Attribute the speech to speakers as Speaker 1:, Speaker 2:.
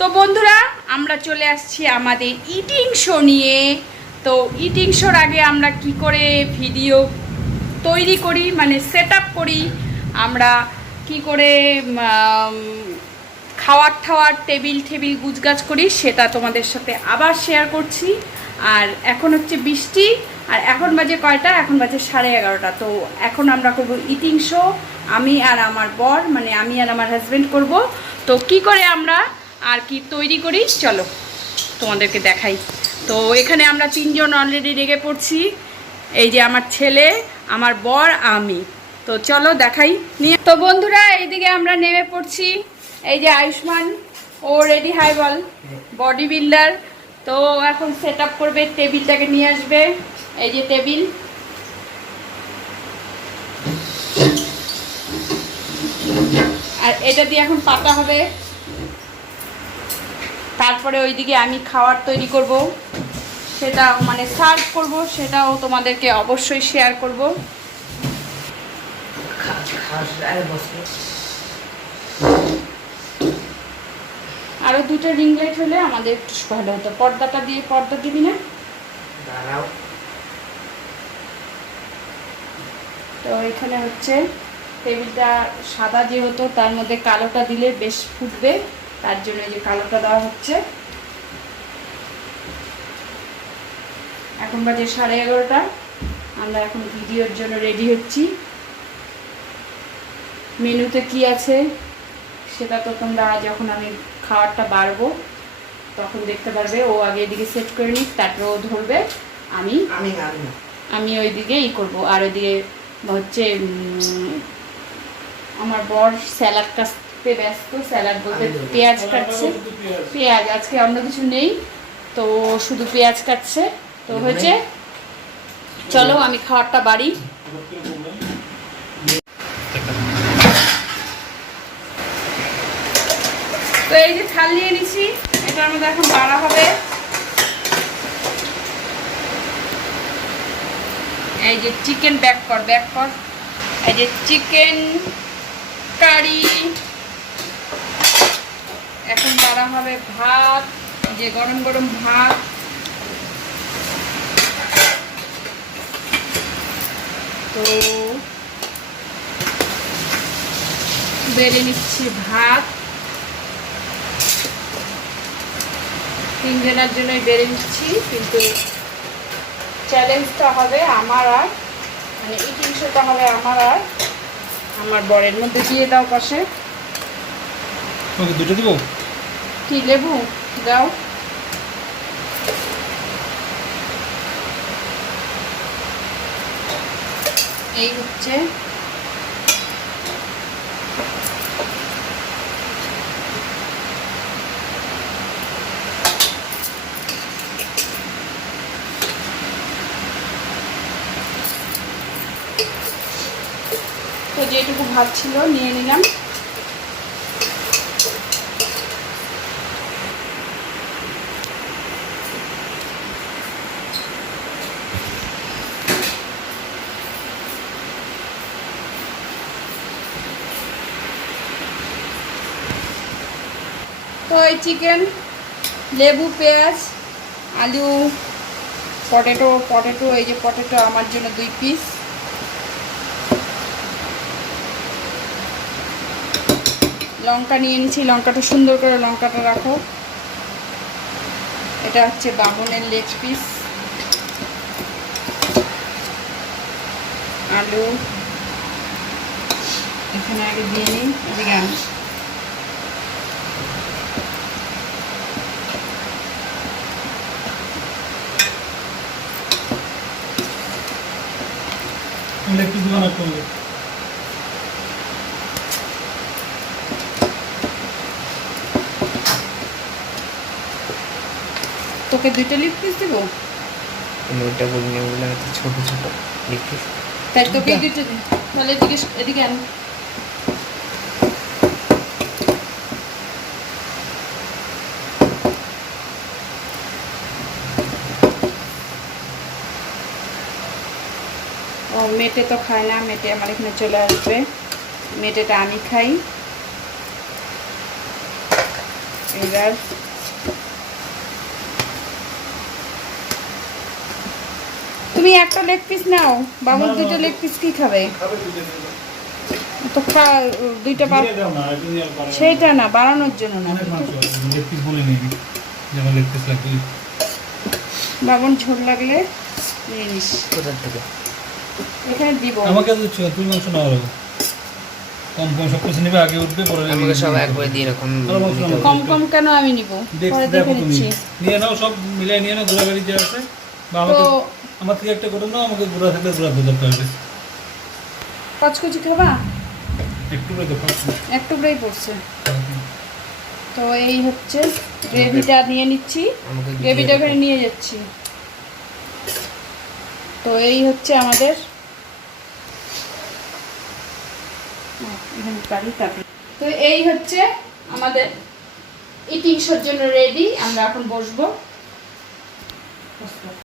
Speaker 1: তো বন্ধুরা, আমরা চলে আসছি আমাদের ইটিং শো নিয়ে। তো ইটিং শোর আগে আমরা কি করে ভিডিও তৈরি করি মানে সেট করি, আমরা কি করে খাওয়ার ঠাওয়ার টেবিল টেবিল গুজগাছ করি, সেটা তোমাদের সাথে আবার শেয়ার করছি। আর এখন হচ্ছে বৃষ্টি, আর এখন বাজে কয়টা? এখন বাজে সাড়ে এগারোটা। তো এখন আমরা করব ইটিং শো আমি আর আমার বর মানে আমি আর আমার হাজব্যান্ড করব। তো কি করে আমরা আর কি তৈরি করিস? চলো, তোমাদেরকে দেখাই। তো এখানে আমরা তিনজন অলরেডি রেগে পড়ছি। এই যে আমার ছেলে, আমার বর, আমি। তো চলো দেখাই। নিয়ে তো বন্ধুরা, এইদিকে আমরা নেমে পড়ছি। এই যে আয়ুষ্মান, ও রেডি হাই বল। বডি বিল্ডার তো এখন সেট করবে, টেবিলটাকে নিয়ে আসবে। এই যে টেবিল। আর এটা দিয়ে এখন পাতা হবে। তারপরে ওইদিকে আমি খাবার তৈরি করব। সেটা মানে সার্ভ করব সেটাও তোমাদেরকে অবশ্যই শেয়ার করব। আরও দুটো রিং লাইট হলে আমাদের একটু ভালো হতো। পর্দাটা দিয়ে পর্দা দিবি না?
Speaker 2: দাঁড়াও।
Speaker 1: তো এখানে হচ্ছে টেবিলটা সাদা যেহেতু তার মধ্যে কালোটা দিলে বেশ ফুটবে। তার জন্য এই যে কালোটা দেওয়া হচ্ছে। এখন বাজে সাড়ে এগারোটা। আমরা এখন ভিডিওর জন্য রেডি হচ্ছি। মেনুতে কি আছে সেটা তো তোমরা যখন আমি খাবারটা বাড়বো তখন দেখতে পারবে। ও আগে এদিকে সেট করে নিক তারপর ও ধরবে। আমি
Speaker 2: আমি
Speaker 1: ওইদিকে ই করব। আর ওইদিকে হচ্ছে আমার বর স্যালাড কাটতে ব্যস্ত স্যালাড বলতে পেঁয়াজ কাটছে। পেঁয়াজ। আজকে অন্য কিছু নেই তো শুধু পেঁয়াজ কাটছে। তো হয়েছে? চলো আমি খাবারটা বাড়ি। তো এই যে থাল নিয়ে নিছি এটার মধ্যে এখন বাড়া হবে। এই যে চিকেন ব্যাক কর ব্যাক কর। এই যে চিকেন কারি এখন বাড়া হবে ভাত, যে গরম গরম ভাত। তো বেড়ে নিচ্ছি ভাত। তিনজনের জন্যই বেড়ে নিচ্ছি, কিন্তু চ্যালেঞ্জটা হবে আমার আর মানে এই জিনিসটা হবে আমার আর। আমার বরের মধ্যে দিয়ে দাও পাশে।
Speaker 3: দুটো দিব?
Speaker 1: কি লেবু? দাও। এই হচ্ছে। তো যেটুকু ভাত ছিল নিয়ে নিলাম। এই চিকেন, লেবু, পেঁয়াজ, আলু, পটেটো পটেটো, এই যে পটেটো আমার জন্য দুই পিস লঙ্কা নিয়ে নিচ্ছি লঙ্কাটা সুন্দর করে লঙ্কাটা রাখো। এটা হচ্ছে বামনের লেগ পিস আলু। এখানে আগে দিয়ে নিই
Speaker 3: লেগ পিস করলে
Speaker 1: তোকে দুইটা লিপ পিস দেবো?
Speaker 2: ওইটা ওগুলো হচ্ছে ছোট ছোট পিস
Speaker 1: তাই তোকে দুইটা? দিই তাহলে এদিকে এদিকে আন মেটে তো খায় না মেটে আমার এখানে চলে আসবে। মেটেটা আমি খাই। এবার তুমি একটা লেগ পিস নাও। বাবুর দুটো লেগ পিস কি খাবে? তো দুইটা। সেইটা না বাড়ানোর জন্য না। বাবন ঝোল লাগলে নিয়ে নিস।
Speaker 2: কোথার থেকে?
Speaker 1: এখানে দিব।
Speaker 3: আমাকে দিচ্ছ তুই মাংস না হলো কম কম সব কিছু নেবে আগে উঠবে পরে
Speaker 2: আমাকে সব একবারে দিয়ে এরকম।
Speaker 1: কম কম কেন আমি নিব? পরে
Speaker 3: দেখো তুমি।
Speaker 1: নিচ্ছি।
Speaker 3: নিয়ে নাও সব মিলাই নিয়ে নাও ঘোরাঘুরি যে আছে। বা আমাকে
Speaker 1: তো
Speaker 3: আমার থেকে একটা করে নাও আমাকে ঘোরা থাকলে ঘোরাতে দরকার হবে।
Speaker 1: কচকচি খাবা?
Speaker 3: একটু করে দেখো
Speaker 1: এক টুকরাই পড়ছে। তো এই হচ্ছে গ্রেভিটা নিয়ে নিচ্ছি। গ্রেভিটা
Speaker 2: দাও।
Speaker 1: নিয়ে যাচ্ছি। তো এই হচ্ছে আমাদের। তো এই হচ্ছে আমাদের ইটিংসের জন্য রেডি আমরা এখন বসবো।